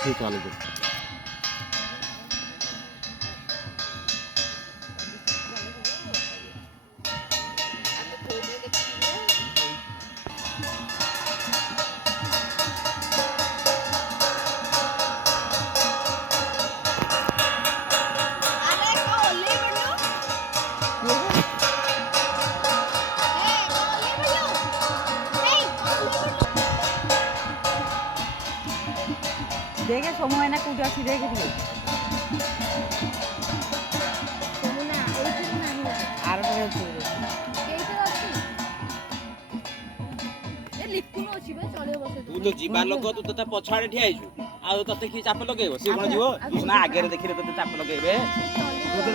उठी चालू कर দেখে সময় না কুটি আছি দেখে দিয়ে আর तू तो जीवा लोग तू तो पछाड़े ठिया आइजु आ तते की चाप लगेबो से कोन जीवो तू ना आगे रे देखिले तते चाप लगेबे तू तो